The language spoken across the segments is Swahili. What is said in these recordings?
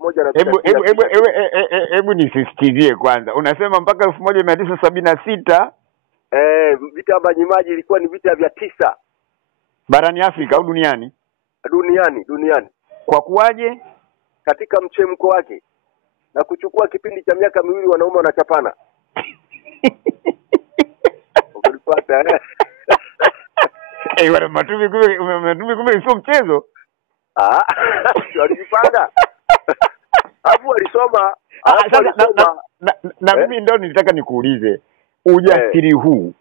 pamoja na hebu nisisitizie kwanza. Unasema mpaka 1976 vita ya Majimaji ilikuwa ni vita vya 9 barani Afrika au duniani? Duniani. Kwa kuwaje? Katika mchemko wake na kuchukua kipindi cha miaka 2 wanaume wanachapana. Ukipata wana Matumbi kumbe sio mchezo. Walijipanga. Hapo walisoma. Na mimi ndio nilitaka nikuulize ujasiri huu.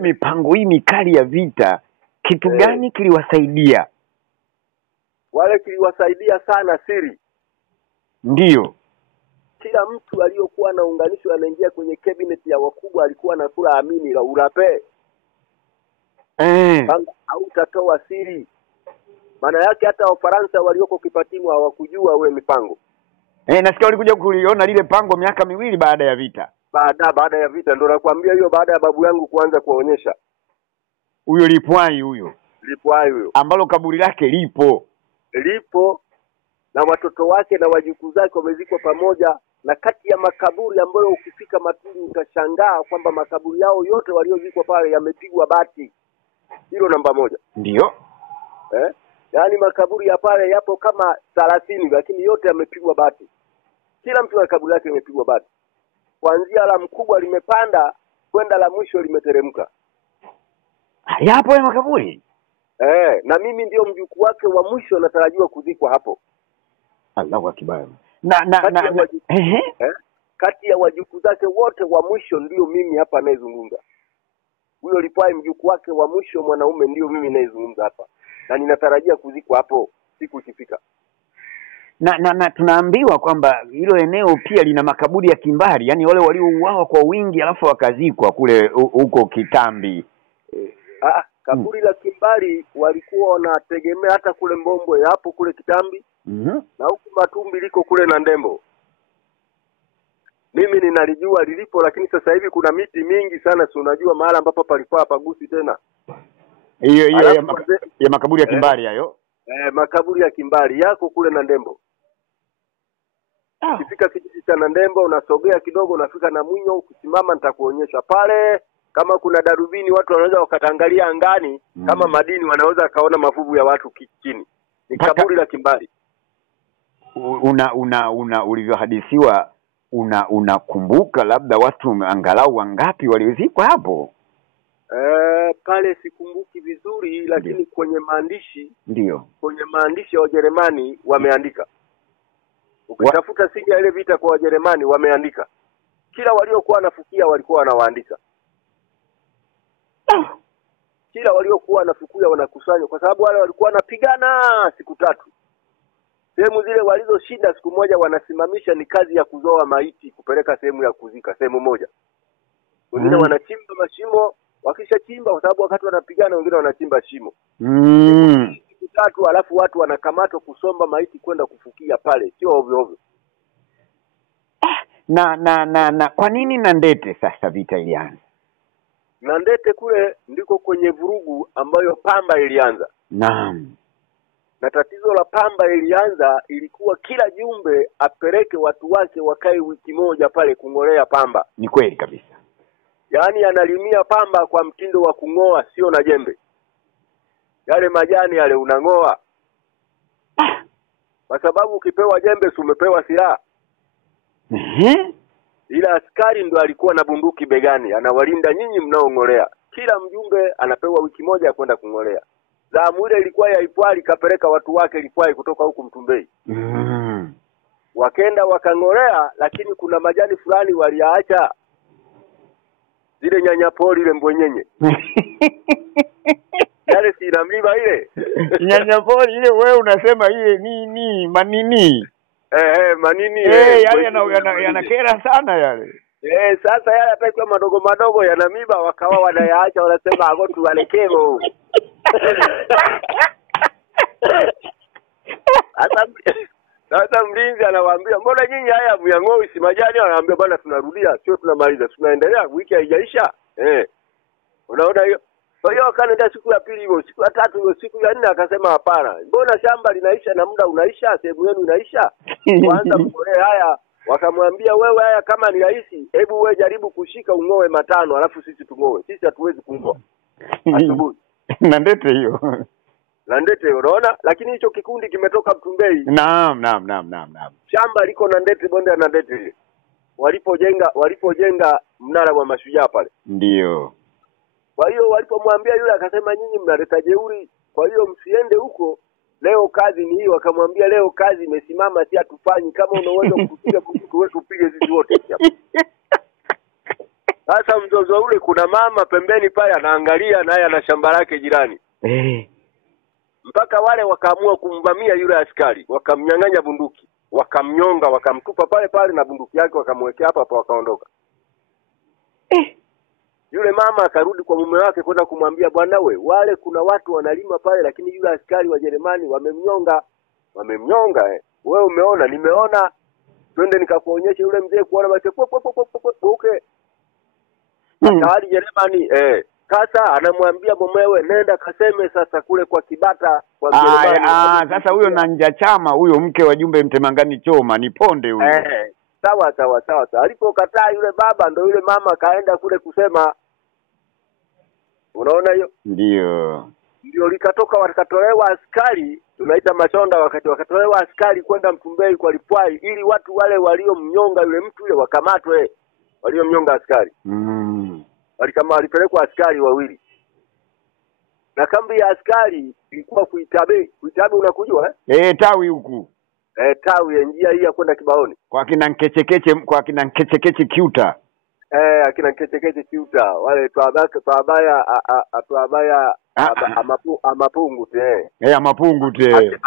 Mipango hii mikali ya vita kitu gani kiliwasaidia? Wale kiliwasaidia sana siri. Ndio. Kila mtu aliyokuwa anaunganishwa anaingia kwenye cabinet ya wakubwa alikuwa anakula amini la urape. Au utatoa siri. Maana yake hata Wafaransa walioko Kipatimu hawakujua ule mipango. Nasikia walikuja kuliona lile pango miaka 2 baada ya vita. Baada ya vita ndio nakwambia hiyo, baada ya babu yangu kuanza kuonyesha. Huyo Lipwai huyo. Ambalo kaburi lake lipo na watoto wake na wajukuu zake wamezikwa pamoja, na kati ya makaburi ambayo ukifika Matumbi utashangaa kwamba makaburi yao yote waliozikwa pale yamepigwa bati. Hilo namba 1. Ndio. Yaani makaburi ya pale yapo kama 30 lakini yote yamepigwa bati. Kila mtu na kaburi lake limepigwa bati. Kuanzia la mkubwa limepanda kwenda la mwisho limeteremka. Yapo ya makaburi? Na mimi ndio mjukuu wake wa mwisho natarajiwa kuzikwa hapo. Allahu akbar. Kati ya wajukuu zake wote wa mwisho ndio mimi hapa anayezungumza. Huyo Lipwai mjukuu wake wa mwisho mwanaume ndio mimi anayezungumza hapa. Na ninatarajia kuzikwa hapo siku ikifika. Na tunaambiwa kwamba hilo eneo pia lina makaburi ya kimbari, yani wale waliouawa kwa wingi alafu wakazikwa kule huko Kitambi. Kaburi la kimbari walikuwa wanategemea hata kule Mbombo hapo kule Kitambi. Na huku Matumbi liko kule na Ndembo. Mimi ninalijua lilipo, lakini sasa hivi kuna miti mingi sana, si unajua mahali ambapo palikuwa hapagusi tena. Hiyo ya makaburi ya kimbari hayo. Makaburi ya kimbari yako kule na Ndembo. Ukifika kijiji cha Ndembo unasogea kidogo unafika na Mwinyo, ukisimama nitakuonyesha pale kama kuna darubini watu wanaweza wakatangalia angani kama madini wanaweza kaona mafuvu ya watu chini. Ni kaburi la kimbari. Ulivyohadithiwa unakumbuka labda watu angalau wangapi waliozikwa hapo? Pale sikumbuki vizuri lakini Ndiyo. Kwenye maandishi ya Wajerumani wameandika. Ukitafuta siri ya ile vita kwa Wajerumani wameandika. Kila waliokuwa wanafukia walikuwa wanawaandika. Kila waliokuwa wanafukia wanakusanywa kwa sababu wale walikuwa wanapigana siku 3. Sehemu zile walizoshinda siku moja wanasimamisha ni kazi ya kuzoa maiti kupeleka sehemu ya kuzika sehemu moja. Wengine wanachimba mashimo, wakishachimba kwa sababu wakati wanapigana wengine wanachimba shimo. Siku 3 alafu watu wanakamatwa kusomba maiti kwenda kufukia pale, sio ovyo ovyo. Na kwa nini Nandete sasa vita ilianza? Nandete kule ndiko kwenye vurugu ambayo Pamba ilianza. Naam. Na tatizo la Pamba ilianza ilikuwa kila jumbe apeleke watu wake wakae wiki moja pale kungolea Pamba. Ni kweli kabisa. Yaani analimia Pamba kwa mtindo wa kungoa, sio na jembe. Yale majani yale unangoa. Kwa sababu ukipewa jembe umepewa silaha. Ila askari ndo alikuwa na bunduki begani, anawalinda nyinyi mnaongolea. Kila mjumbe anapewa wiki moja ya kwenda kungolea. Zamu ile ilikuwa ya Ipwali kapeleka watu wake Ipwali kutoka huku Mtumbei. Wakenda wakangolea, lakini kuna majani fulani waliaacha. Zile nyanyapori ile mbwenyenye. Yale si inamiba ile. Nyanyapori ile wewe unasema ile nini? Manini? Manini. Yale yanakera sana yale. Sasa yale atakuwa madogo madogo yanamiba wakawa wanayaacha wanasema ago tuwalekemo. Sasa mlinzi anawaambia mbona nyinyi haya muyangoi si majani, anawaambia bwana tunarudia sio tunamaliza tunaendelea wiki haijaisha. Unaona hiyo? Kwa hiyo akaenda siku ya pili hivyo, siku ya tatu hivyo, siku ya nne akasema hapana. Mbona shamba linaisha na muda unaisha, sehemu yenu inaisha? Kwanza mkolee haya. Wakamwambia wewe haya kama ni rahisi, hebu wewe jaribu kushika ungoe matano alafu sisi tungoe. Sisi hatuwezi kungoa. Asubuhi. Na ndete hiyo. Na ndete unaona, lakini hicho kikundi kimetoka Mtumbei. Naam. Shamba liko na ndete, bonde na ndete. Walipojenga mnara wa mashujaa pale. Ndio. Kwa hiyo walipomwambia yule akasema nyinyi mnaleta jeuri, kwa hiyo msiende huko. Leo kazi ni hiyo. Akamwambia leo kazi imesimama, si hatufanyi. Kama unaweza kupiga bunduki wewe tupige sisi wote. Sasa mzozo ule, kuna mama pembeni pale anaangalia, naye ana shamba lake jirani. Mpaka wale wakaamua kumvamia yule askari, wakamnyang'anya bunduki, wakamnyonga, wakamtupa pale pale na bunduki yake wakamwekea hapa wakaondoka. Yule mama akarudi kwa mume wake kwenda kumwambia, bwana wale kuna watu wanalima pale, lakini yule askari wa Jerumani wamemnyonga. Wewe umeona? Nimeona. Twende nikakuonyesha yule mzee kuona basi okay. Tayari Jerumani sasa anamwambia mumewe, nenda kaseme sasa kule kwa Kibata kwa Jerumani. Sasa huyo na nja chama huyo mke wa Jumbe Mtemangani Choma ni ponde huyo. Sawa. Alipokataa yule baba, ndo yule mama kaenda kule kusema. Unaona hiyo? Ndio likatoka, wakatolewa askari, tunaita machonda, wakatolewa askari kwenda Mtumbei kwa Lipwai, ili watu wale waliomnyonga yule mtu yule wakamatwe, waliomnyonga askari. Walipelekwa askari wawili. Na kambi ya askari ilikuwa Kuitabe. Kuitabe unakujua tawi huku. Tawi ya njia hii ya kwenda Kibaoni. Kwa kina Nkechekeche Kiuta. Akina Nkechekeche Kiuta, wale tuabaya amapungu te. Amapungu te.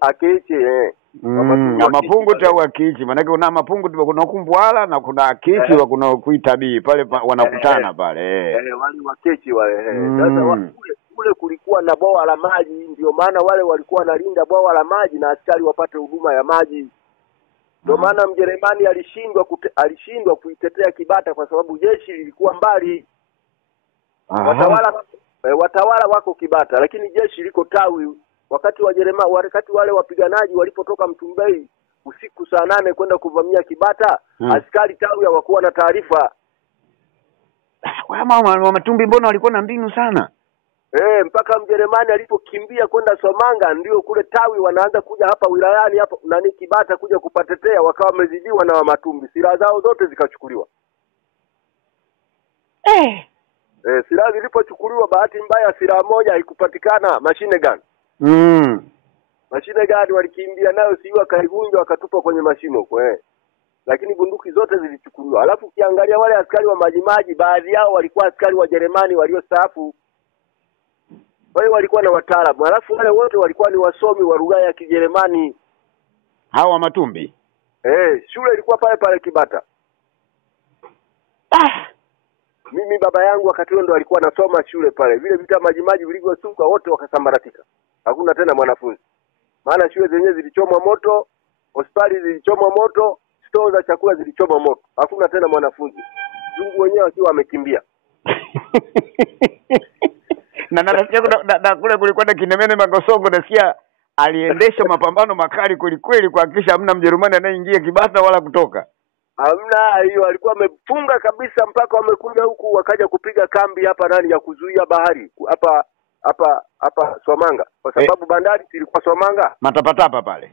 Akiichi amapungu te au akiichi. Maana kuna mapungu tu, kuna Kumbwala na kuna akiichi wa kuna Kuitabii pale wanakutana pale. Wale wakechi wale. Sasa kule kulikuwa na bwawa la maji, ndio maana wale walikuwa wanalinda bwawa la maji na askari wapate huduma ya maji. Ndio maana Mjerumani alishindwa kuitetea Kibata kwa sababu jeshi lilikuwa mbali. Watawala wako Kibata, lakini jeshi liko Tawi. Wakati wale wapiganaji walipotoka Mtumbei usiku saa 8 kwenda kuvamia Kibata, askari Tawi hawakuwa na taarifa. Wa Matumbi mbona walikuwa na mbinu sana? Mpaka Mjerumani alipokimbia kwenda Somanga, ndio kule Tawi wanaanza kuja hapa wilayani hapa Kibata kuja kupatetea, wakawa wamezidiwa na Matumbi. Silaha zao zote zikachukuliwa. Silaha zilipochukuliwa, bahati mbaya silaha moja haikupatikana, machine gun. Machine gun walikimbia nayo, siwa kaivunja wakatupa kwenye mashimo huko. Lakini bunduki zote zilichukuliwa. Alafu ukiangalia wale askari wa majimaji, baadhi yao walikuwa askari wa Jerumani waliostaafu. Kwa hiyo walikuwa na wataalamu. Alafu wale wote walikuwa ni wasomi wa lugha ya Kijerumani. Hawa Matumbi. Shule ilikuwa pale Kibata. Mimi baba yangu wakati huo ndo alikuwa anasoma shule pale. Vile vita majimaji vilivyosuka wote wakasambaratika. Hakuna tena mwanafunzi. Maana shule zenyewe zilichomwa moto, hospitali zilichomwa moto, stoo za chakula zilichomwa moto. Hakuna tena mwanafunzi. Zungu wenyewe wakiwa wamekimbia. na kule kulikuwa na Kinemene Magosongo, nasikia aliendesha mapambano makali kweli kuhakikisha hamna Mjerumani anayeingia Kibata wala kutoka. Hamna hiyo, alikuwa amefunga kabisa mpaka wamekuja huku wakaja kupiga kambi hapa ya kuzuia bahari hapa Somanga, kwa sababu bandari ilikuwa Somanga. Matapatapa pale.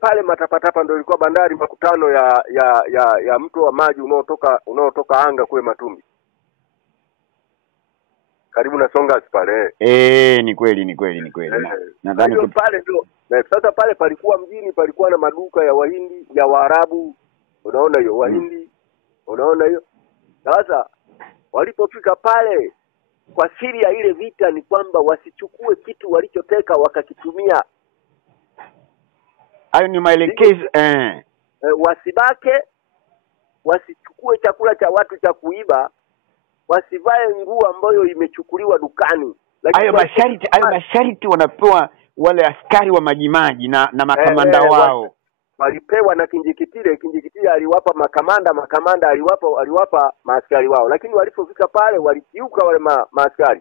Pale Matapatapa ndio ilikuwa bandari, makutano ya mto wa maji unaotoka anga kule Matumbi. Karibu na Songas pale. Ni kweli. Nadhani pale ndio. Sasa pale palikuwa mjini, palikuwa na maduka ya Wahindi, ya Waarabu. Unaona hiyo Wahindi. Unaona hiyo. Sasa walipofika pale, kwa siri ya ile vita ni kwamba wasichukue kitu walichoteka wakakitumia. Hayo ni maelekezo. Wasibake, wasichukue chakula cha watu cha kuiba, wasivae nguo ambayo imechukuliwa dukani. Hayo masharti wanapewa wale askari wa majimaji na makamanda wao. walipewa na Kinjekitile. Kinjekitile aliwapa makamanda aliwapa maaskari wao, lakini walipofika pale walikiuka wale maaskari.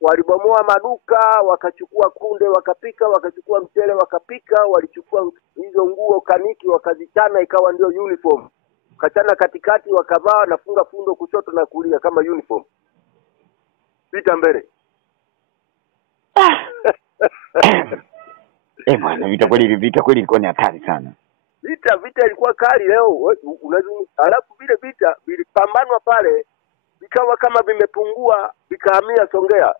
Walibomoa maduka, wakachukua kunde wakapika, wakachukua mchele wakapika, walichukua hizo nguo kaniki wakazichana ikawa ndio uniform. Kachana katikati wakavaa nafunga fundo kushoto na kulia kama uniform. Vita mbele. Bwana, vita kweli ilikuwa ni hatari sana. Vita ilikuwa kali leo. Alafu vile vita vilipambanwa pale vikawa kama vimepungua vikahamia Songea.